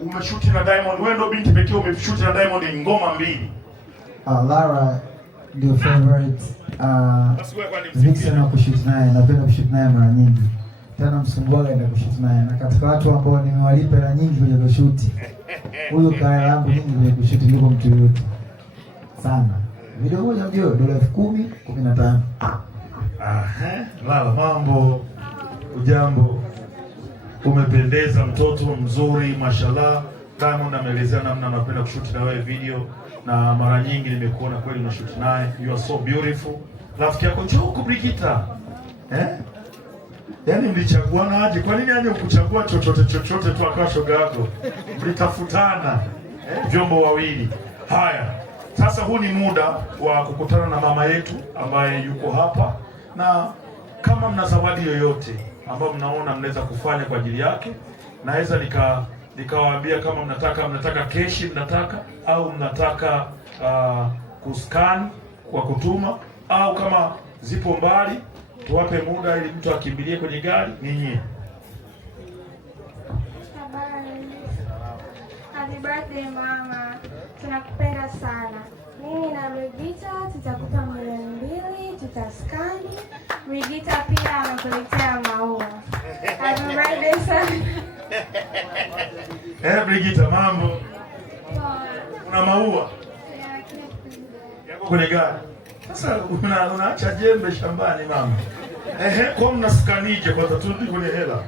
Umeshuti na Diamond, wewe ndo binti pekee umeshuti na Diamond ngoma mbili. Lara ndio favorite vixen na kushoot naye, napenda kushoot naye mara nyingi. Tena msumbuaga enda kushoot naye. Na katika watu ambao nimewalipa hela nyingi kwenye kushoot, huyo kaya yangu nyingi kwenye kushoot ndiko mtu yote. Sana. Video moja ndio $10,000, 15. Lara, mambo, ujambo? Umependeza, mtoto mzuri, mashallah. Diamond ameelezea namna anapenda kushoot na wewe video, na mara nyingi nimekuona kweli unashoot naye. You are so beautiful. Rafiki yako Joko Brigita. Yaani mlichaguana aje? Kwa nini yani ukuchagua chochote tu akawa shoga yako? Mlitafutana. Vyombo wawili. Haya. Sasa huu ni muda wa kukutana na mama yetu ambaye yuko hapa, na kama mna zawadi yoyote ambayo mnaona mnaweza kufanya kwa ajili yake, naweza nikawaambia kama mnataka keshi, mnataka au mnataka kuscan kwa kutuma, au kama zipo mbali tuwape muda ili mtu akimbilie kwenye gari. Ninyi Happy birthday mama, tunakupenda sana. Mimi na Brigita tutakupa $2,000, tutaskani. Brigita pia anakuletea maua. Happy birthday sana. Brigita, mambo? Una maua yako kwenye gari? Sasa unaacha jembe shambani mama. Kwa mnaskanije kwanza, turudi kwenye hela.